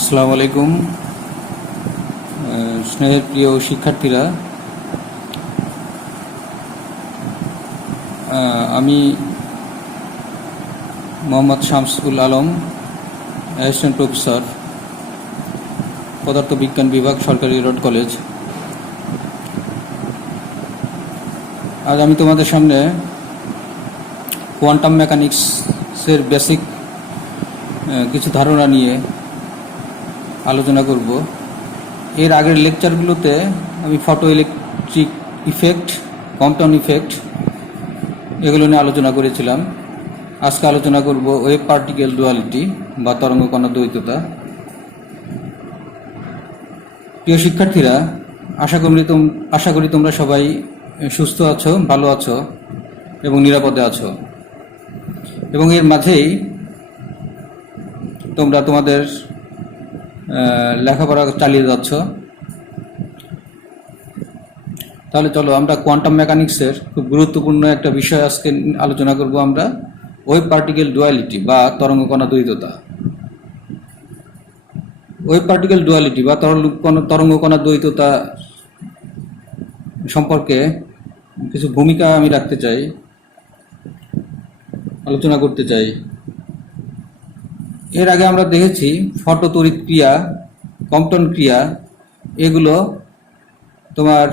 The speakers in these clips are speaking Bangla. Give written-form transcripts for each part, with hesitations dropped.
আসসালামু আলাইকুম স্নেহের প্রিয় শিক্ষার্থীরা, আমি মোহাম্মদ শামসুল আলম, অ্যাসিস্ট্যান্ট প্রফেসর, পদার্থবিজ্ঞান বিভাগ, সরকারি রোড কলেজ। আজ আমি তোমাদের সামনে কোয়ান্টাম মেকানিক্সের বেসিক কিছু ধারণা নিয়ে আলোচনা করব। এর আগের লেকচারগুলোতে আমি photo electric effect, Compton effect এগুলো নিয়ে আলোচনা করেছিলাম। আজকে আলোচনা করব ওয়েভ পার্টিকেল ডুয়ালিটি বা তরঙ্গ কণা দ্বৈততা। প্রিয় শিক্ষার্থীরা, আশা করি তোমরা সবাই সুস্থ আছো, ভালো আছো এবং নিরাপদে আছো, এবং এর মাঝেই তোমরা তোমাদের লেখাপড়া চালিয়ে যাচ্ছ। তাহলে চলো আমরা কোয়ান্টাম মেকানিক্সের খুব গুরুত্বপূর্ণ একটা বিষয় আজকে আলোচনা করব আমরা, ওয়েভ পার্টিকেল ডুয়ালিটি বা তরঙ্গ কণা দ্বৈততা। ওয়েভ পার্টিকেল ডুয়ালিটি বা তরঙ্গ কণা দ্বৈততা সম্পর্কে কিছু ভূমিকা আমি রাখতে চাই, আলোচনা করতে চাই। এর আগে আমরা দেখেছি ফটো তড়িৎ ক্রিয়া, কম্পটন ক্রিয়া, এগুলো তোমার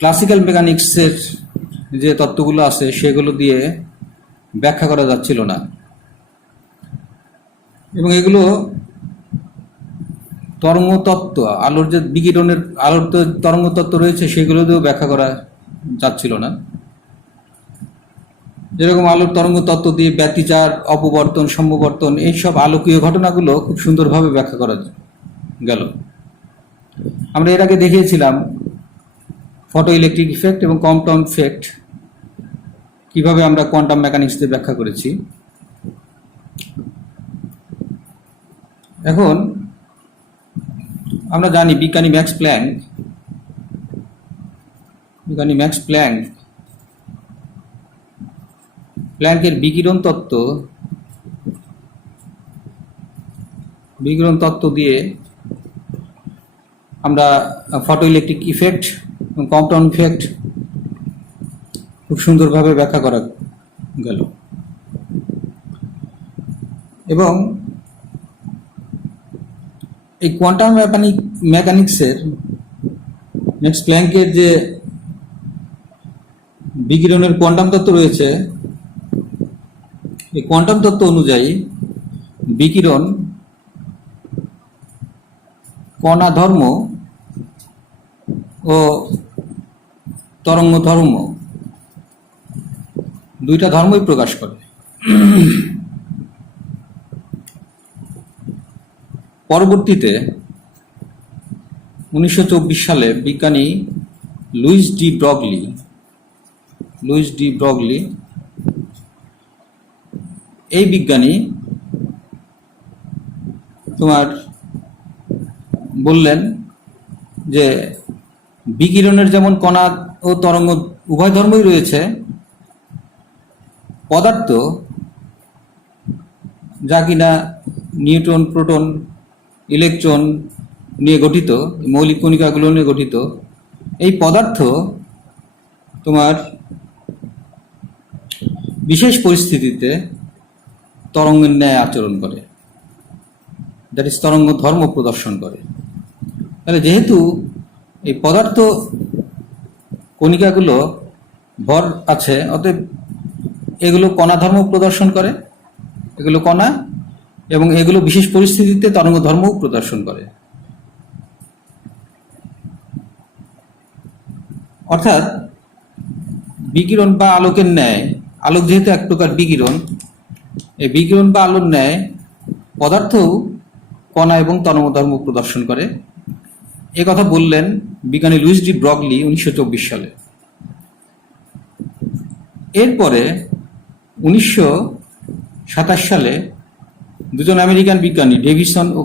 ক্লাসিক্যাল মেকানিক্সের যে তত্ত্বগুলো আছে সেগুলো দিয়ে ব্যাখ্যা করা যাচ্ছিল না, এবং এগুলো তরঙ্গ তত্ত্ব, আলোর যে বিকিরণের আলোর তরঙ্গ তত্ত্ব রয়েছে সেগুলো দিয়েও ব্যাখ্যা করা যাচ্ছিল না। যেরকম আলোর তরঙ্গ তত্ত্ব দিয়ে ব্যতিচার, অপবর্তন, সমবর্তন, এইসব আলোকীয় ঘটনাগুলো খুব সুন্দরভাবে ব্যাখ্যা করা গেল। আমরা এর আগে দেখিয়েছিলাম ফটো ইলেকট্রিক ইফেক্ট এবং কম্পটন ইফেক্ট কিভাবে আমরা কোয়ান্টাম মেকানিক্স দিয়ে ব্যাখ্যা করেছি। এখন আমরা জানি বিজ্ঞানী ম্যাক্স প্ল্যাঙ্কের বিকিরণ তত্ত্ব দিয়ে আমরা ফটো ইলেকট্রিক ইফেক্ট এবং কম্পটন ইফেক্ট খুব সুন্দরভাবে ব্যাখ্যা করা গেল। এবং এই কোয়ান্টাম মেকানিক্সের ম্যাক্স প্ল্যাঙ্কের যে বিকিরণের কোয়ান্টাম তত্ত্ব রয়েছে, এই কোয়ান্টাম তত্ত্ব অনুযায়ী বিকিরণ কণা ধর্ম ও তরঙ্গ ধর্ম দুইটা ধর্মই প্রকাশ করে। পরবর্তীতে 1924 সালে বিজ্ঞানী লুইস ডি ব্রগলি এই বিজ্ঞানী তোমার বললেন যে বিকিরণের যেমন কণা ও তরঙ্গ উভয় ধর্মই রয়েছে, পদার্থ যা কিনা নিউট্রন, প্রোটন, ইলেকট্রন নিয়ে গঠিত, মৌলিক কণিকাগুলো নিয়ে গঠিত, এই পদার্থ তোমার বিশেষ পরিস্থিতিতে তরঙ্গের ন্যায় আচরণ করে, দ্যাট ইজ তরঙ্গ ধর্ম প্রদর্শন করে। তাহলে যেহেতু এই পদার্থ কণিকাগুলো ভর আছে, অতএব এগুলো কণা ধর্ম প্রদর্শন করে, এগুলো কণা, এবং এগুলো বিশেষ পরিস্থিতিতে তরঙ্গ ধর্মও প্রদর্শন করে। অর্থাৎ বিকিরণ বা আলোকের ন্যায়, আলোক যেহেতু এক প্রকার বিকিরণ, এই বিকিরণ বা আলোর ন্যায় পদার্থও কণা এবং তরঙ্গ ধর্ম প্রদর্শন করে। এ কথা বললেন বিজ্ঞানী লুইস ডি ব্রগলি 1924 সালে। এরপরে 1927 সালে দুজন আমেরিকান বিজ্ঞানী ডেভিসন ও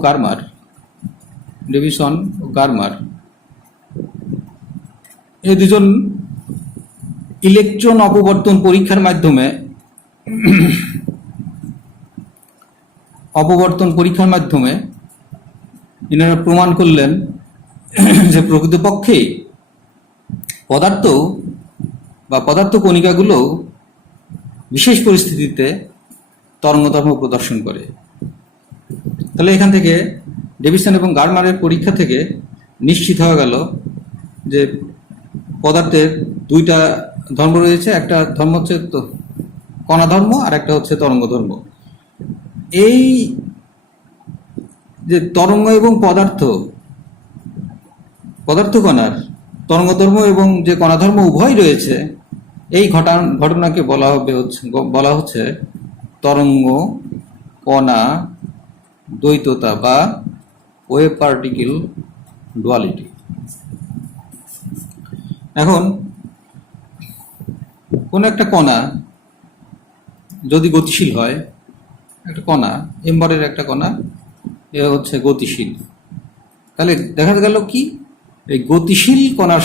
গারমার এই দুজন ইলেকট্রন অপবর্তন পরীক্ষার মাধ্যমে অপবর্তন পরীক্ষার মাধ্যমে এনারা প্রমাণ করলেন যে প্রকৃতপক্ষে পদার্থ বা পদার্থ কণিকাগুলো বিশেষ পরিস্থিতিতে তরঙ্গধর্ম প্রদর্শন করে। তাহলে এখান থেকে ডেভিসন এবং গারমারের পরীক্ষা থেকে নিশ্চিত হয়ে গেল যে পদার্থের দুইটা ধর্ম রয়েছে, একটা ধর্ম হচ্ছে কণা ধর্ম আর একটা হচ্ছে তরঙ্গ ধর্ম। এই যে তরঙ্গ এবং পদার্থ কণার তরঙ্গ ধর্ম এবং যে কণা ধর্ম উভয় রয়েছে, এই ঘটনাকে বলা হচ্ছে তরঙ্গ কণা দ্বৈততা বা ওয়েভ পার্টিকেল ডুয়ালিটি। এখন কোন একটা কণা যদি গতিশীল হয়, একটা কণা এম্বরের একটা কণা এ হচ্ছে গতিশীল, তাহলে দেখা গেল কি এই গতিশীল কণার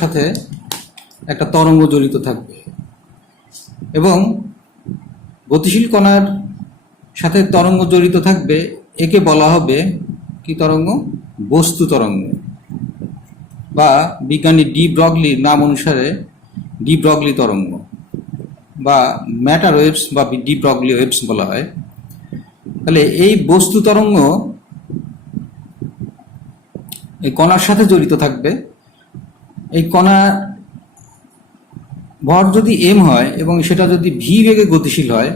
সাথে একটা তরঙ্গ জড়িত থাকবে এবং গতিশীল কণার সাথে তরঙ্গ জড়িত থাকবে, একে বলা হবে কি তরঙ্গ? বস্তু তরঙ্গ, বা বিজ্ঞানী ডি ব্রগলির নাম অনুসারে ডি ব্রগলি তরঙ্গ বা ম্যাটার ওয়েভস বা ডি ব্রগলি ওয়েভস বলা হয়। তাহলে এই বস্তু তরঙ্গ এই কণার সাথে জড়িত থাকবে। এই কণা ভর যদি এম হয় এবং সেটা যদি ভি বেগে গতিশীল হয়,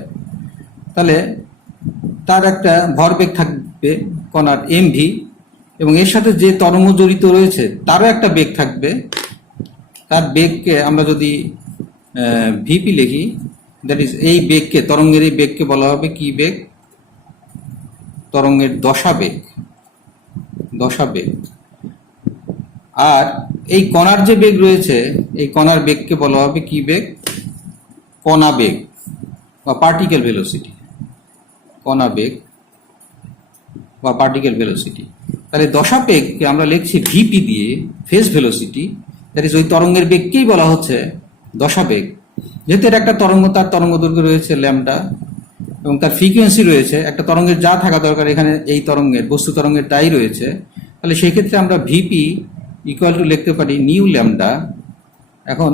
তাহলে তার একটা ভরবেগ থাকবে কণার এম ভি, এবং এর সাথে যে তরঙ্গ জড়িত রয়েছে তারও একটা বেগ থাকবে। তার বেগকে আমরা যদি ভিপি লিখি, দ্যাট ইজ এই বেগকে, তরঙ্গের এই বেগকে বলা হবে কি বেগ? তরঙ্গের দশা বেগ। আর এই কণার যে বেগ রয়েছে, এই কণার বেগকে বলা হবে কি বেগ? কণা বেগ বা পার্টিকেল ভেলোসিটি। কণা বেগ বা পার্টিকেল ভেলোসিটি। তাহলে দশা বেগকে আমরা লিখছি ভিপি দিয়ে, ফেজ ভেলোসিটি, দ্যাট ইজ ওই তরঙ্গের বেগকেই বলা হচ্ছে দশা বেগ। যেহেতু এটা একটা তরঙ্গ, তার তরঙ্গ দৈর্ঘ্য রয়েছে ল্যামডা এবং তার ফ্রিকোয়েন্সি রয়েছে, একটা তরঙ্গের যা থাকা দরকার এখানে এই তরঙ্গের, বস্তু তরঙ্গের তাই রয়েছে। তাহলে সেই ক্ষেত্রে আমরা ভিপি ইকুয়াল টু লিখতে পারি নিউ ল্যামডা। এখন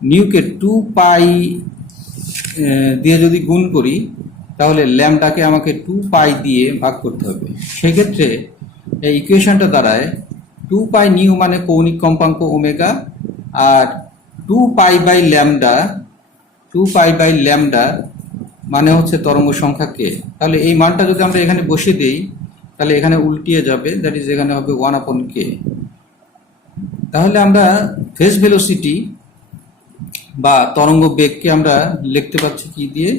নিউকে 2 পাই দিয়ে যদি গুণ করি, তাহলে ল্যামডাকে আমাকে 2 পাই দিয়ে ভাগ করতে হবে। সেক্ষেত্রে এই ইকুয়েশনটা দাঁড়ায় 2 পাই নিউ মানে কৌণিক কম্পাঙ্ক ওমেগা, আর 2 পাই বাই ল্যামডা মানে হচ্ছে তরঙ্গ সংখ্যা কে। তাহলে এই মানটা যদি আমরা এখানে বসিয়ে দিই, তাহলে এখানে উল্টিয়ে যাবে, দ্যাট ইজ এখানে হবে 1/k। তাহলে আমরা ফেজ ভেলোসিটি বা তরঙ্গ বেগকে আমরা লিখতে পাচ্ছি কি দিয়ে?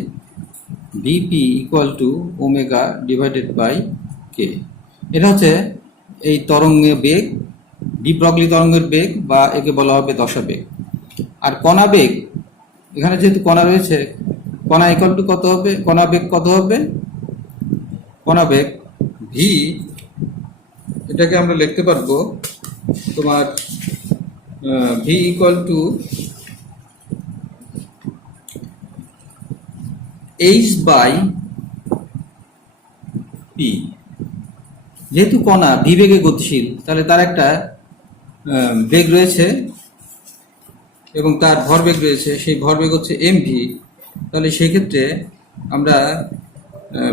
VP equal to omega divided by k. এটা হচ্ছে এই তরঙ্গের বেগ, ডি ব্রগলি তরঙ্গের বেগ, বা একে বলা হবে দশা বেগ। আর কণা বেগ, এখানে যেহেতু কণা রয়েছে, কণা ইকুয়াল টু কত হবে? কণা বেগ কত হবে? কণা বেগ ভি, এটাকে আমরা লিখতে পারবো তোমার V equal to H by P. যেহেতু কণা ভি বেগে গতিশীল, তাহলে তার একটা বেগ রয়েছে এবং তার ভরবেগ রয়েছে, সেই ভরবেগ হচ্ছে এম ভি। তাহলে সেই ক্ষেত্রে আমরা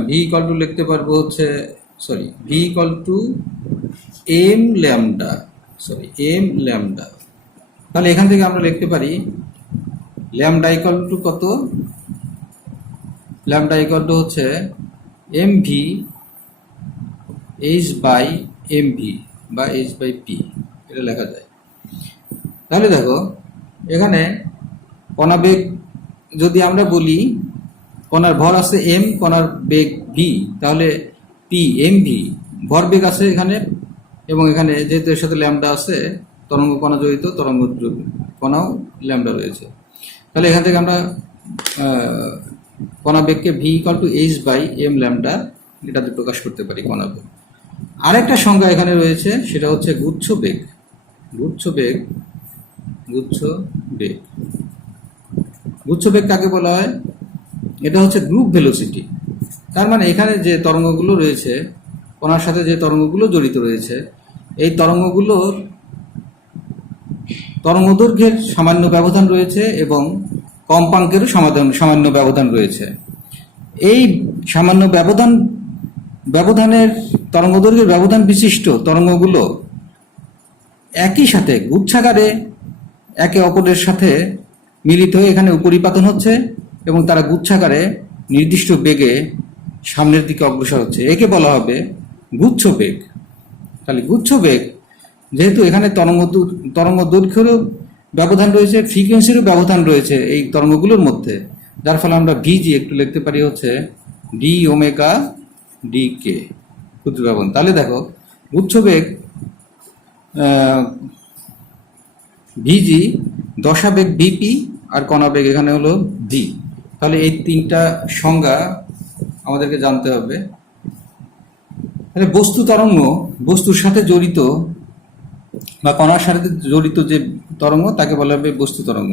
ভি ইকুয়াল টু লিখতে পারবো হচ্ছে V equal to M lambda. তাহলে এখান থেকে আমরা লিখতে পারি ল্যামডা ইকুয়াল টু কত? ল্যামডা ইকুয়াল টু হচ্ছে M V H by M V বা এইচ বাই পি, এটা লেখা যায়। তাহলে দেখো এখানে কণা বেগ যদি আমরা বলি, কণার ভর আছে এম, কণার বেগ ভি, তাহলে পি এম ভি, ভর বেগ আছে এখানে, এবং এখানে যেহেতু এর সাথে ল্যামডা আছে, তরঙ্গ কণা জড়িত, তরঙ্গ কণাও ল্যামডা রয়েছে। তাহলে এখান থেকে আমরা কণা বেগকে v equal to H by m lambda এটাতে প্রকাশ করতে পারি কণা বেগ। আরেকটা সংজ্ঞা এখানে রয়েছে, সেটা হচ্ছে গুচ্ছ বেগ। গুচ্ছ বেগ কাকে বলা হয়? এটা হচ্ছে গ্রুপ ভেলোসিটি। তার মানে এখানে যে তরঙ্গগুলো রয়েছে, কণার সাথে যে তরঙ্গগুলো জড়িত রয়েছে, এই তরঙ্গগুলোর তরঙ্গদৈর্ঘ্যের সামান্য ব্যবধান রয়েছে এবং কম্পাঙ্কেরও সামান্য ব্যবধান রয়েছে। এই সামান্য ব্যবধানের তরঙ্গদৈর্ঘ্যের ব্যবধান বিশিষ্ট তরঙ্গগুলো একই সাথে গুচ্ছাকারে একে অপরের সাথে মিলিত হয়ে এখানে উপরিপাতন হচ্ছে এবং তারা গুচ্ছাকারে নির্দিষ্ট বেগে সামনের দিকে অগ্রসর হচ্ছে। একে বলা হবে গুচ্ছ বেগ। তাহলে গুচ্ছ বেগ, যেহেতু এখানে তরঙ্গ দৈর্ঘ্যেরও ব্যবধান রয়েছে, ফ্রিকোয়েন্সিরও ব্যবধান রয়েছে এই তরঙ্গগুলোর মধ্যে, যার ফলে আমরা ভিজি একটু লিখতে পারি হচ্ছে ডি ওমেগা ডি কে ক্ষুদ্র ব্যবধান। তাহলে দেখো গুচ্ছ বেগ ভিজি, দশা বেগ ভিপি, আর কণা বেগ এখানে হলো ডি। তাহলে এই তিনটা সংজ্ঞা আমাদেরকে জানতে হবে। তাহলে বস্তু তরঙ্গ, বস্তুর সাথে জড়িত বা কণার সাথে জড়িত যে তরঙ্গ তাকে বলা হবে বস্তু তরঙ্গ।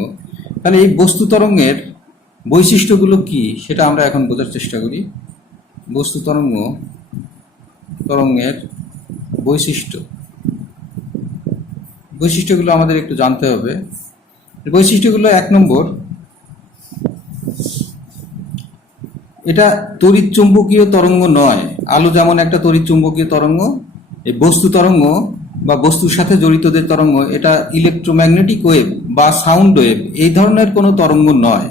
তাহলে এই বস্তু তরঙ্গের বৈশিষ্ট্যগুলো কি সেটা আমরা এখন বোঝার চেষ্টা করি। বস্তু তরঙ্গের বৈশিষ্ট্যগুলো আমাদের একটু জানতে হবে। বৈশিষ্ট্যগুলো 1 নম্বর, এটা তড়িৎ চুম্বকীয় তরঙ্গ নয়। আলো যেমন একটা তড়িৎ চুম্বকীয় তরঙ্গ, এই বস্তু তরঙ্গ বা বস্তুর সাথে জড়িত যে তরঙ্গ, এটা ইলেকট্রোম্যাগনেটিক ওয়েভ বা সাউন্ড ওয়েভ এই ধরনের কোনো তরঙ্গ নয়।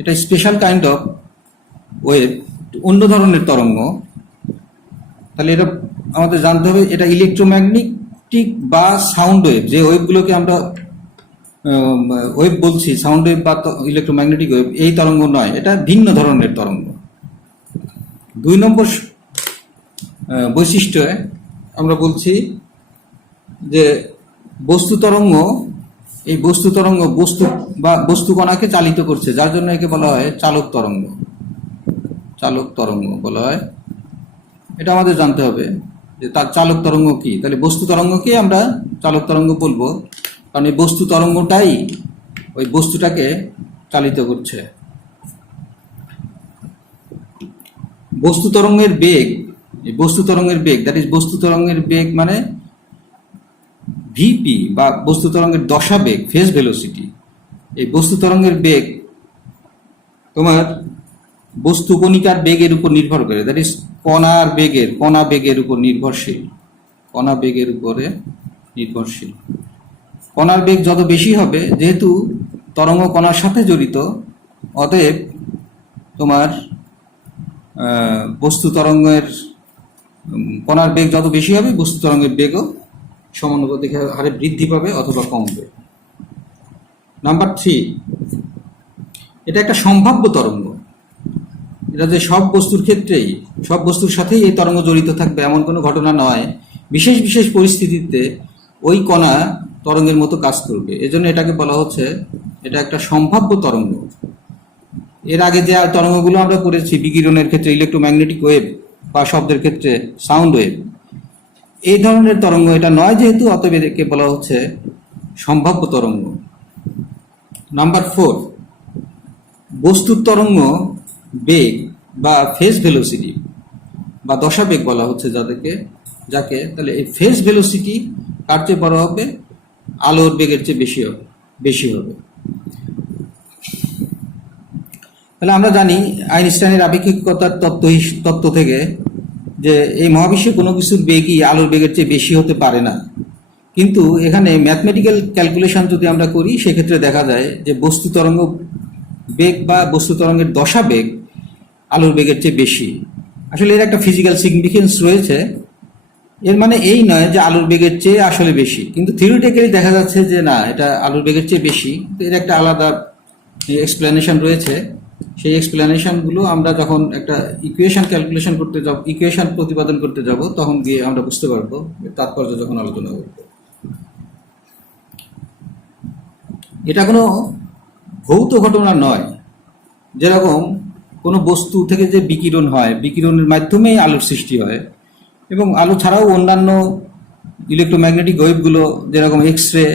এটা স্পেশাল কাইন্ড অফ ওয়েভ, অন্য ধরনের তরঙ্গ। তাহলে এটা আমাদের জানতে হবে এটা ইলেকট্রোম্যাগনেটিক বা সাউন্ড ওয়েভ, যে ওয়েভগুলোকে আমরা ওয়েভ বলছি, সাউন্ড ওয়েভ বা ইলেকট্রোম্যাগনেটিক ওয়েভ, এই তরঙ্গ নয়, এটা ভিন্ন ধরনের তরঙ্গ। 2 নম্বর বৈশিষ্ট্য আমরা বলছি যে বস্তু তরঙ্গ, এই বস্তু তরঙ্গ বস্তু কণাকে চালিত করছে, যার জন্য একে বলা হয় চালক তরঙ্গ বলা হয়। এটা আমাদের জানতে হবে যে তার চালক তরঙ্গ কি। তাহলে বস্তু তরঙ্গকে আমরা চালক তরঙ্গ বলবো, কারণ এই বস্তু তরঙ্গটাই ওই বস্তুটাকে চালিত করছে। বস্তু তরঙ্গের বেগ, দ্যাট ইজ বস্তু তরঙ্গের বেগ মানে ভিপি বা বস্তু তরঙ্গের দশা বেগ, ফেজ ভেলোসিটি। এই বস্তু তরঙ্গের বেগ তোমার বস্তু কণিকার বেগের উপর নির্ভর করে, দ্যাট ইজ কণা বেগের উপর নির্ভরশীল। কণার বেগ যত বেশি হবে, যেহেতু তরঙ্গ কণার সাথে জড়িত, অতএব তোমার বস্তু তরঙ্গের কণার বেগ যত বেশি হবে, বস্তু তরঙ্গের বেগও সমানুপাতিক হারে বৃদ্ধি পাবে অথবা কমবে। নাম্বার 3, এটা একটা সম্ভাব্য তরঙ্গ। এটা যে সব বস্তুর সাথেই এই তরঙ্গ জড়িত থাকবে এমন কোনো ঘটনা নয়। বিশেষ বিশেষ পরিস্থিতিতে ওই কণা তরঙ্গের মতো কাজ করবে, এজন্য এটাকে বলা হচ্ছে এটা একটা সম্ভাব্য তরঙ্গ। এর আগে যে তরঙ্গগুলো আমরা করেছি, বিকিরণের ক্ষেত্রে ইলেকট্রোম্যাগনেটিক ওয়েভ বা শব্দের ক্ষেত্রে সাউন্ড ওয়েভ, এই ধরনের তরঙ্গ এটা নয়, যেহেতু অতএব একে বলা হচ্ছে সম্ভাব্য তরঙ্গ। নাম্বার 4, বস্তুর তরঙ্গ বেগ বা ফেজ ভেলোসিটি বা দশা বেগ বলা হচ্ছে যাকে তাহলে এই ফেজ ভেলোসিটি কার চেয়ে বড় হবে? আলোর বেগের চেয়ে বেশি হবে। তাহলে আমরা জানি আইনস্টাইনের আপেক্ষিকতার তত্ত্ব থেকে যে এই মহাবিশ্বে কোনো কিছুর বেগই আলোর বেগের চেয়ে বেশি হতে পারে না। কিন্তু এখানে ম্যাথমেটিক্যাল ক্যালকুলেশন যদি আমরা করি, সেক্ষেত্রে দেখা যায় যে বস্তু তরঙ্গ বেগ বা বস্তু তরঙ্গের দশা বেগ আলোর বেগের চেয়ে বেশি। আসলে এর একটা ফিজিক্যাল সিগনিফিকেন্স রয়েছে। এর মানে এই নয় যে আলোর বেগের চেয়ে আসলে বেশি, কিন্তু থিওরিটিক্যালি দেখা যাচ্ছে যে না, এটা আলোর বেগের চেয়ে বেশি। এর একটা আলাদা এক্সপ্লেনেশন রয়েছে। সেই এক্সপ্লেনেশনগুলো আমরা যখন একটা ইকুয়েশন প্রতিপাদন করতে যাব, তখন গিয়ে আমরা বুঝতে পারবো, তাৎপর্য যখন আলোচনা করব। এটা কোনো ভৌত ঘটনা নয়। যেরকম কোনো বস্তু থেকে যে বিকিরণ হয়, বিকিরণের মাধ্যমেই আলোর সৃষ্টি হয়, এবং আলো ছাড়াও অন্যান্য ইলেকট্রোম্যাগনেটিক ওয়েভগুলো, যেরকম এক্স রে,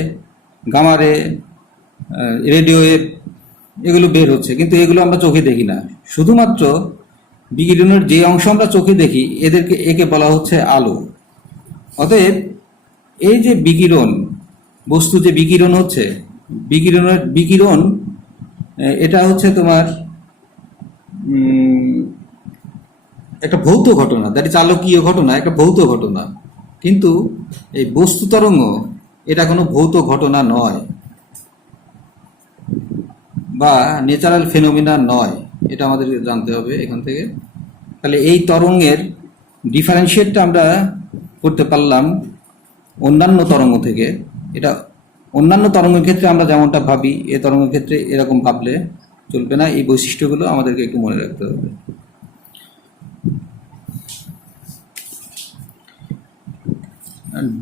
গামা রে, রেডিও ওয়েভ, এগুলো বের হচ্ছে, কিন্তু এগুলো আমরা চোখে দেখি না। শুধুমাত্র বিকিরণের যে অংশ আমরা চোখে দেখি একে বলা হচ্ছে আলো। অতএব এই যে বিকিরণ, বস্তু যে বিকিরণ হচ্ছে, বিকিরণ এটা হচ্ছে তোমার একটা ভৌত ঘটনা, দ্যাট ইজ আলোকীয় ঘটনা, একটা ভৌত ঘটনা। কিন্তু এই বস্তু তরঙ্গ এটা কোনো ভৌত ঘটনা নয় বা ন্যাচারাল ফেনোমেনা নয়, এটা আমাদের জানতে হবে এখান থেকে। তাহলে এই তরঙ্গের ডিফারেন্সিয়েটটা আমরা করতে পারলাম অন্যান্য তরঙ্গ থেকে। এটা অন্যান্য তরঙ্গের ক্ষেত্রে আমরা যেমনটা ভাবি, এ তরঙ্গের ক্ষেত্রে এরকম ভাবলে চলবে না। এই বৈশিষ্ট্যগুলো আমাদেরকে একটু মনে রাখতে হবে।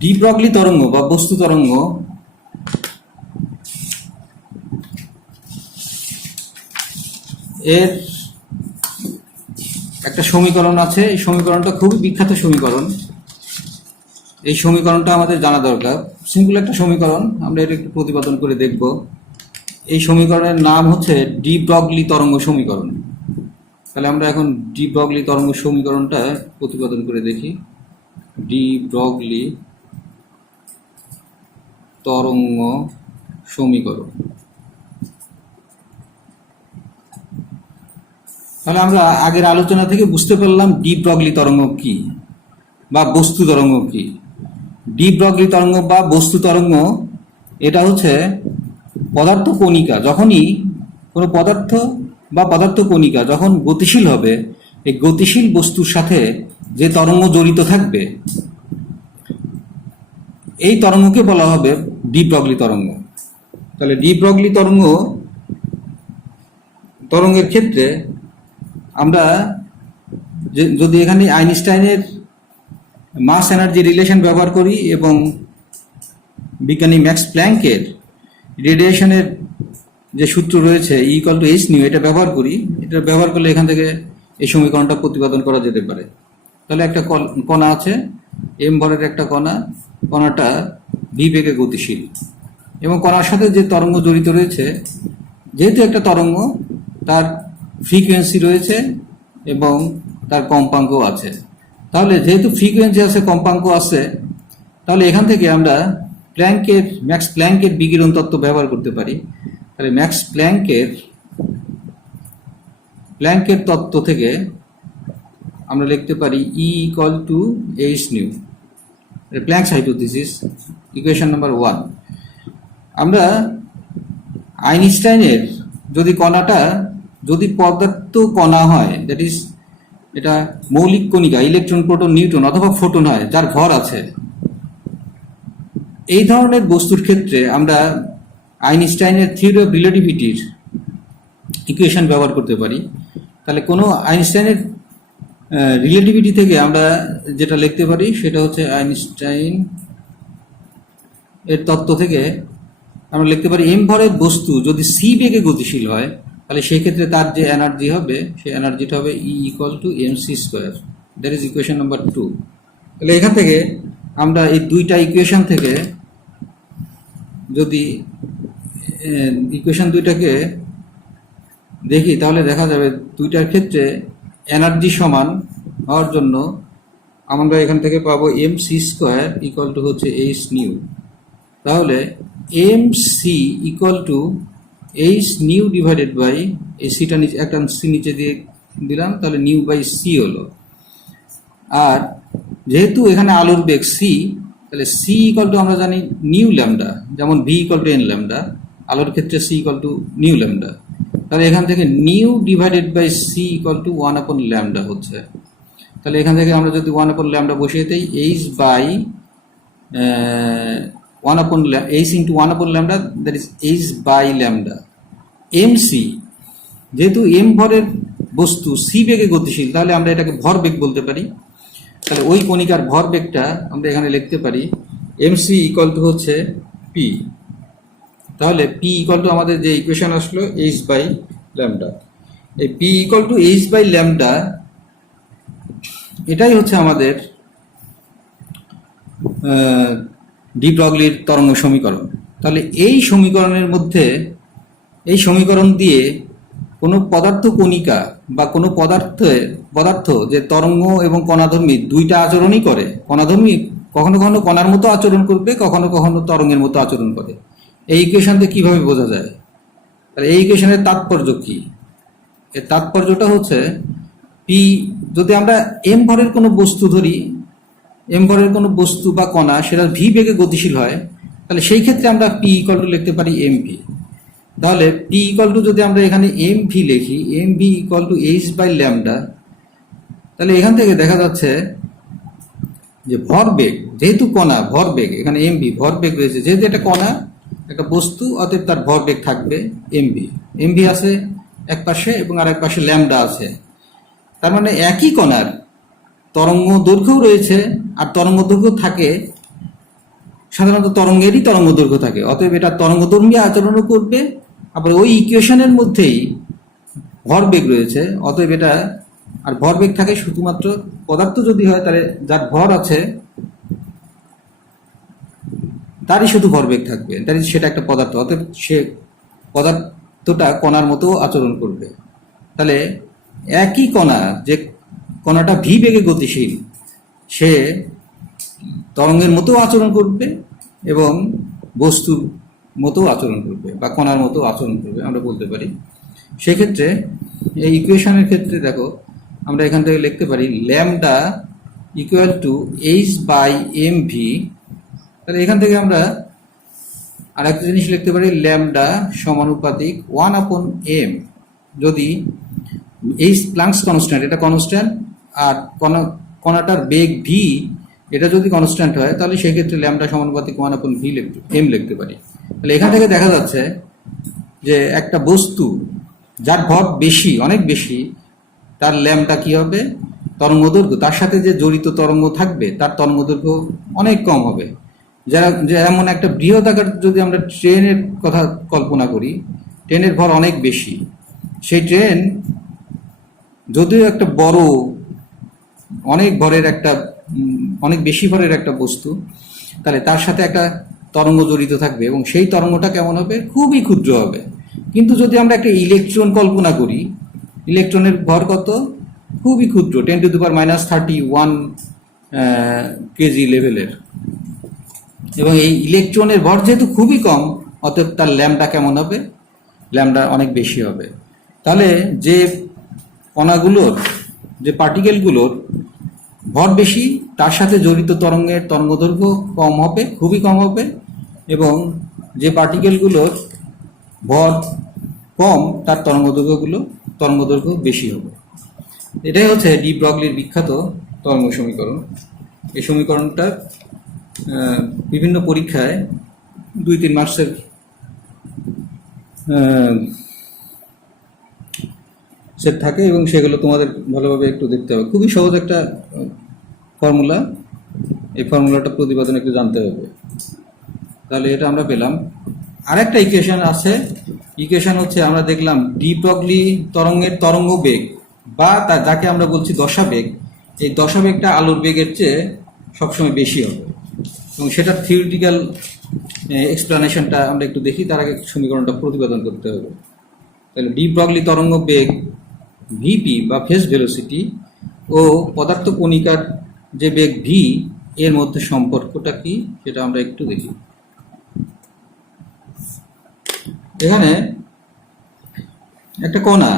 ডি ব্রগলি তরঙ্গ বা বস্তু তরঙ্গ এর একটা সমীকরণ আছে। এই সমীকরণটা খুবই বিখ্যাত সমীকরণ। এই সমীকরণটা আমাদের জানা দরকার। সিম্পল একটা সমীকরণ, আমরা এটা একটু প্রতিপাদন করে দেখব। এই সমীকরণের নাম হচ্ছে ডি ব্রগলি তরঙ্গ সমীকরণ। তাহলে আমরা এখন ডি ব্রগলি তরঙ্গ সমীকরণটা প্রতিপাদন করে দেখি। ডি ব্রগলি তরঙ্গ সমীকরণ। তাহলে আমরা আগের আলোচনা থেকে বুঝতে পারলাম ডি ব্রগলি তরঙ্গ কি বা বস্তু তরঙ্গ কি। ডি ব্রগলি তরঙ্গ বা বস্তু তরঙ্গ এটা হচ্ছে পদার্থ কণিকা। যখনই কোনো পদার্থ বা পদার্থ কণিকা যখন গতিশীল হবে, এই গতিশীল বস্তুর সাথে যে তরঙ্গ জড়িত থাকবে, এই তরঙ্গকে বলা হবে ডি ব্রগলি তরঙ্গ। তাহলে ডি ব্রগলি তরঙ্গের ক্ষেত্রে আমরা যদি এখানে আইনস্টাইনের মাস এনার্জি রিলেশন ব্যবহার করি এবং বিজ্ঞানী ম্যাক্স প্ল্যাঙ্কের রেডিয়েশনের যে সূত্র রয়েছে E=h², এটা ব্যবহার করি, এটা ব্যবহার করলে এখান থেকে এই সমীকরণটা প্রতিপাদন করা যেতে পারে। তাহলে একটা কণা আছে, m ভরের একটা কণাটা v বেগে গতিশীল এবং কণার সাথে যে তরঙ্গ জড়িত রয়েছে, যেহেতু একটা তরঙ্গ তার ফ্রিকোয়েন্সি রয়েছে এবং তার কম্পাঙ্ক আছে। তাহলে যেহেতু ফ্রিকোয়েন্সি আছে, কম্পাঙ্ক আছে, তাহলে এখান থেকে আমরা ম্যাক্স প্ল্যাঙ্কের বিকিরণ তত্ত্ব ব্যবহার করতে পারি। তাহলে ম্যাক্স প্ল্যাঙ্কের তত্ত্ব থেকে আমরা লিখতে পারি E=h², planks hypothesis, equation number 1। আমরা আইনস্টাইনের যদি কণাটা যদি পদার্থ কণা হয়, দ্যাট ইজ এটা মৌলিক কণিকা, ইলেকট্রন, প্রোটন, নিউট্রন অথবা ফোটন হয়, যার ভর আছে, এই ধরনের বস্তুর ক্ষেত্রে আমরা আইনস্টাইনের থিওরি অফ রিলেটিভিটির ইকুয়েশন ব্যবহার করতে পারি। তাহলে কোনো আইনস্টাইনের রিলেটিভিটি থেকে আমরা যেটা লিখতে পারি সেটা হচ্ছে আইনস্টাইন এর তত্ত্ব থেকে আমরা লিখতে পারি m ভরের বস্তু যদি c বেগে গতিশীল হয়, তাহলে সেই ক্ষেত্রে তার যে এনার্জি হবে, সেই এনার্জিটা হবে E=mc²। That is equation number 2। তাহলে এখান থেকে আমরা এই দুইটা ইকুয়েশন থেকে যদি ইকুয়েশন দুইটাকে দেখি, তাহলে দেখা যাবে দুইটার ক্ষেত্রে এনার্জি সমান হওয়ার জন্য আমরা এখান থেকে পাবো mc² হচ্ছে h²। তাহলে mc h² ডিভাইডেড বাই, এই সিটা নিচে একটা সি নিচে দিয়ে দিলাম, তাহলে ν/c হলো। আর যেহেতু এখানে আলোর বেগ c, তাহলে c আমরা জানি νλ, যেমন v=n λ, আলোর ক্ষেত্রে c νλ। তাহলে এখান থেকে νc=1/λ হচ্ছে। তাহলে এখান থেকে আমরা যদি 1/λ বসিয়ে দিই, h/1/λ, that is h/λ। mc, যেহেতু m ভরের বস্তু c বেগে গতিশীল, তাহলে আমরা এটাকে ভর বেগ বলতে পারি। তাহলে ওই কণিকার ভর বেগটা আমরা এখানে লিখতে পারি mc হচ্ছে p। তাহলে p আমাদের যে ইকুয়েশন আসলো h/λ, এই p h/λ এটাই হচ্ছে আমাদের ডি ব্রগলির তরঙ্গ সমীকরণ। তাহলে এই সমীকরণের মধ্যে এই সমীকরণ দিয়ে কোনো পদার্থ কণিকা বা কোনো পদার্থ যে তরঙ্গ এবং কণাধর্মী দুইটা আচরণই করে। কণাধর্মী কখনো কখনো কণার মতো আচরণ করবে, কখনো কখনো তরঙ্গের মতো আচরণ করে। এই ইকুয়েশন দিয়ে কিভাবে বোঝা যায়? তাহলে এই ইকুয়েশনের তাৎপর্য কি? এর তাৎপর্যটা হচ্ছে পি, যদি আমরা এম ভরের কোনো বস্তু ধরি, এম ভরের কোনো বস্তু বা কণা সেটা ভি বেগে গতিশীল হয়, তাহলে সেই ক্ষেত্রে আমরা পি ইকুয়াল টু লিখতে পারি এম ভি। তাহলে পি ইকুয়াল টু যদি আমরা এখানে এম ভি লিখি, M V equal to H by lambda, তাহলে এখান থেকে দেখা যাচ্ছে যে ভরবেগ, যেহেতু কণা ভরবেগ, এখানে এম ভি ভরবেগ রয়েছে, যেহেতু এটা কণা একটা বস্তু, অতএব তার ভরবেগ থাকবে এম ভি। এম ভি আছে এক পাশে এবং আর এক পাশে ল্যামডা আছে। তার মানে একই কণার তরঙ্গ দৈর্ঘ্যও রয়েছে, আর তরঙ্গ দৈর্ঘ্য থাকে সাধারণত তরঙ্গেরই তরঙ্গ দৈর্ঘ্য থাকে, অতএব এটা তরঙ্গধর্মী আচরণও করবে। আবার ওই ইকুয়েশনের মধ্যেই ভরবেগ রয়েছে, অতএব এটা, আর ভরবেগ থাকে শুধুমাত্র পদার্থ যদি হয় তাহলে যার ভর আছে তারই শুধু ভরবেগ থাকবে, তারই সেটা একটা পদার্থ, অতএব সে পদার্থটা কণার মতো আচরণ করবে। তাহলে একই কণা, যে কণাটা ভি বেগে গতিশীল, সে তরঙ্গের মতো আচরণ করবে এবং বস্তুর মতো আচরণ করবে বা কণার মতো আচরণ করবে আমরা বলতে পারি। সেক্ষেত্রে এই ইকুয়েশনের ক্ষেত্রে দেখো, আমরা এখান থেকে লিখতে পারি lambda equal to H by M V. তাহলে এখান থেকে আমরা আর একটা জিনিস লিখতে পারি, ল্যামডা সমানুপাতিক 1/m। যদি এইচ প্লাঙ্কস কনস্ট্যান্ট, এটা কনস্ট্যান্ট, আর কণাটার বেগ ভি এটা যদি কনস্ট্যান্ট হয়, তাহলে সেক্ষেত্রে ল্যামডা সমানুপাতিক 1/v এম লিখতে পারি। তাহলে এখান থেকে দেখা যাচ্ছে যে একটা বস্তু যার ভর বেশি, অনেক বেশি, তার ল্যামডা কি হবে, তরঙ্গদৈর্ঘ্য, তার সাথে যে জড়িত তরঙ্গ থাকবে তার তরঙ্গদৈর্ঘ্য অনেক কম হবে। যেমন একটা বৃহদাকার যদি আমরা ট্রেনের কথা কল্পনা করি, ট্রেনের ভর অনেক বেশি, সেই ট্রেন যদিও একটা বড় অনেক ভরের একটা অনেক বেশি ভরের একটা বস্তু, তাহলে তার সাথে একটা তরঙ্গ জড়িত থাকবে এবং সেই তরঙ্গটা কেমন হবে, খুবই ক্ষুদ্র হবে। কিন্তু যদি আমরা একটা ইলেকট্রন কল্পনা করি, ইলেকট্রনের ভর কত, খুবই ক্ষুদ্র, 10⁻31 কেজি লেভেলের, এবং এই ইলেকট্রনের ভর যেহেতু খুবই কম, অতএব তার ল্যামডা কেমন হবে, ল্যামডা অনেক বেশি হবে। তাহলে যে কণাগুলোর, যে পার্টিকেলগুলোর ভর বেশি, তার সাথে জড়িত তরঙ্গের তরঙ্গদৈর্ঘ্য কম হবে, খুবই কম হবে, এবং যে পার্টিকেলগুলোর ভর কম তার তরঙ্গদৈর্ঘ্য বেশি হবে। এটাই হচ্ছে ডি ব্রগলির বিখ্যাত তরঙ্গ সমীকরণ। এই সমীকরণটা বিভিন্ন পরীক্ষায় 2-3 মার্কসের সেট থাকে এবং সেগুলো তোমাদের ভালোভাবে একটু দেখতে হবে। খুবই সহজ একটা ফর্মুলা, এই ফর্মুলাটা প্রতিপাদন একটু জানতে হবে। তাহলে এটা আমরা পেলাম। আরেকটা ইকুয়েশন আছে, ইকুয়েশন হচ্ছে আমরা দেখলাম ডি ব্রগলি তরঙ্গের তরঙ্গ বেগ বা যাকে আমরা বলছি দশাবেগ, এই দশাবেগটা আলোর বেগের চেয়ে সবসময় বেশি হবে, এবং সেটার থিওরিটিক্যাল এক্সপ্লানেশনটা আমরা একটু দেখি, তার আগে সমীকরণটা প্রতিপাদন করতে হবে। তাহলে ডি ব্রগলি তরঙ্গ বেগ ভিপি বা ফেজ ভেলোসিটি ও পদার্থ কণিকার যে বেগ ভি, এর মধ্যে সম্পর্কটা কি সেটা আমরা একটু দেখি। এখানে একটা কণা,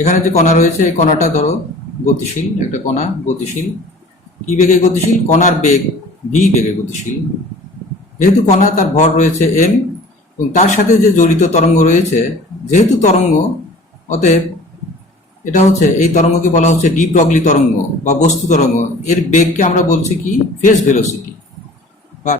এখানে যে কণা রয়েছে, এই কণাটা ধরো গতিশীল, একটা কণা গতিশীল, কি বেগে গতিশীল, কণার বেগ ভি বেগে গতিশীল। যেহেতু কণা, তার ভর রয়েছে এম, এবং তার সাথে যে জড়িত তরঙ্গ রয়েছে, যেহেতু তরঙ্গ, অতএব এটা হচ্ছে, এই তরঙ্গকে বলা হচ্ছে ডি ব্রগলি তরঙ্গ বা বস্তু তরঙ্গ। এর বেগকে আমরা বলছি কি, ফেজ ভেলোসিটি।